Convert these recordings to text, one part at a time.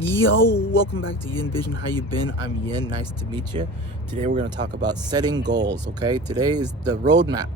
Yo, welcome back to Yin Vision. How you been? I'm Yin. Nice to meet you. Today we're going to talk about setting goals, okay? Today is the roadmap.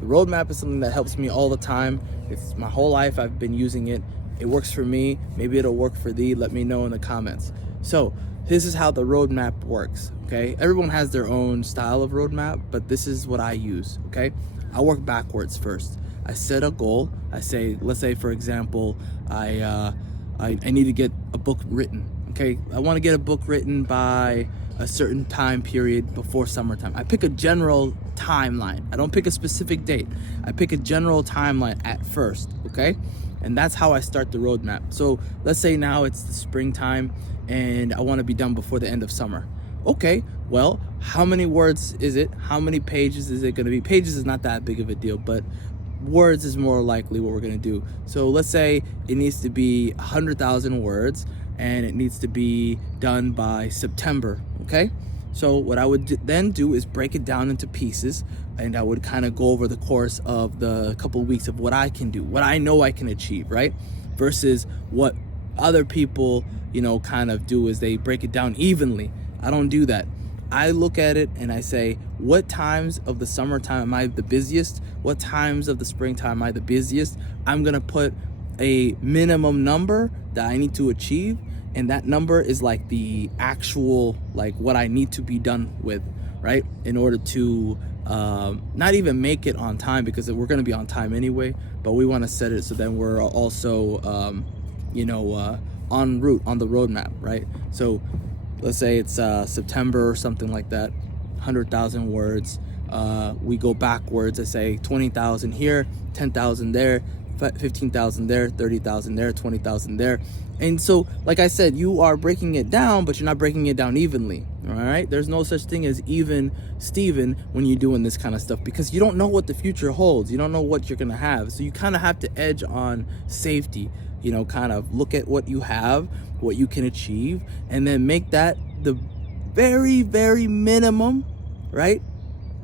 The roadmap is something that helps me all the time. It's my whole life. I've been using it. It works for me. Maybe it'll work for thee. Let me know in the comments. So, this is how the roadmap works, okay? Everyone has their own style of roadmap, but this is what I use, okay? I work backwards first. I set a goal. I say, let's say, for example, I need to get a book written. Okay, I want to get a book written by a certain time period before summertime. I pick a general timeline. I don't pick a specific date. I pick a general timeline at first. Okay, and that's how I start the roadmap. So let's say now it's the springtime and I want to be done before the end of summer. Okay, well, how many words is it? How many pages is it going to be? Pages is not that big of a deal, but words is more likely what we're going to do. So let's say it needs to be 100,000 words and it needs to be done by September. Okay, so what I would then do is break it down into pieces, and I would kind of go over the course of the couple of weeks of what I can do, what I know I can achieve, right? Versus what other people kind of do is they break it down evenly. I don't do that. I look at it and I say, what times of the summertime am I the busiest? What times of the springtime am I the busiest? I'm gonna put a minimum number that I need to achieve, and that number is like the actual, like what I need to be done with, right? In order to not even make it on time, because we're gonna be on time anyway, but we wanna set it so then we're also, en route, on the roadmap, right? So let's say it's September or something like that, 100,000 words. We go backwards. I say 20,000 here, 10,000 there, 15,000 there, 30,000 there, 20,000 there. And so, like I said, you are breaking it down, but you're not breaking it down evenly. All right. There's no such thing as even Steven when you're doing this kind of stuff, because you don't know what the future holds. You don't know what you're going to have. So you kind of have to edge on safety, kind of look at what you have, what you can achieve, and then make that the very, very minimum, right?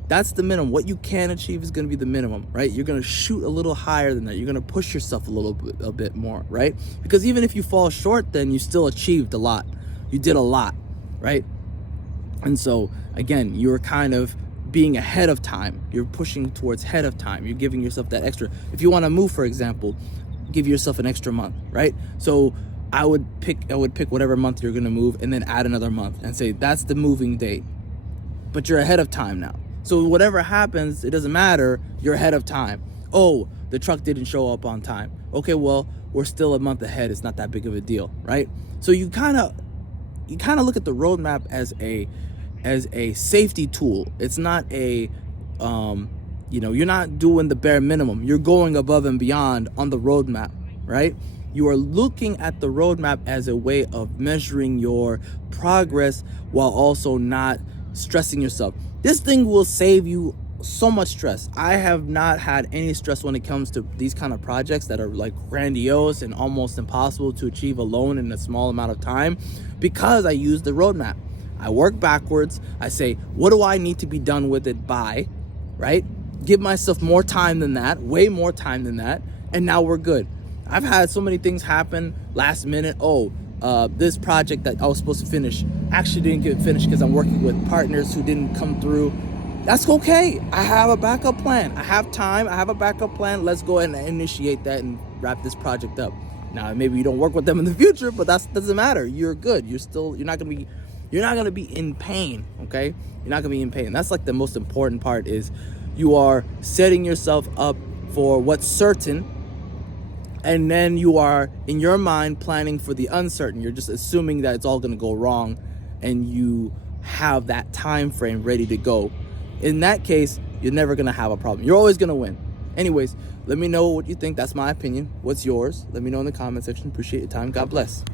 That's the minimum. What you can achieve is going to be the minimum, right? You're going to shoot a little higher than that. You're going to push yourself a bit more, right? Because even if you fall short, then you still achieved a lot. You did a lot, right? And so again, you're kind of being ahead of time. You're pushing towards ahead of time. You're giving yourself that extra. If you want to move, for example, give yourself an extra month, right? So I would pick whatever month you're going to move and then add another month and say that's the moving date. But you're ahead of time now. So whatever happens, it doesn't matter. You're ahead of time. Oh, the truck didn't show up on time. Okay, well, we're still a month ahead. It's not that big of a deal, right? So you kind of look at the roadmap as a safety tool. It's not a you're not doing the bare minimum. You're going above and beyond on the roadmap, right? You are looking at the roadmap as a way of measuring your progress while also not stressing yourself. This thing will save you so much stress. I have not had any stress when it comes to these kind of projects that are like grandiose and almost impossible to achieve alone in a small amount of time, because I use the roadmap. I work backwards. I say, what do I need to be done with it by, right? Give myself more time than that, way more time than that, and now we're good. I've had so many things happen last minute. This project that I was supposed to finish actually didn't get finished because I'm working with partners who didn't come through. That's okay. I have a backup plan. I have time. I have a backup plan. Let's go ahead and initiate that and wrap this project up. Now, maybe you don't work with them in the future, but that doesn't matter. You're good. You're not gonna be in pain. Okay? You're not gonna be in pain. That's like the most important part, is you are setting yourself up for what's certain. And then you are, in your mind, planning for the uncertain. You're just assuming that it's all going to go wrong, and you have that time frame ready to go. In that case, you're never going to have a problem. You're always going to win. Anyways, let me know what you think. That's my opinion. What's yours? Let me know in the comment section. Appreciate your time. God bless.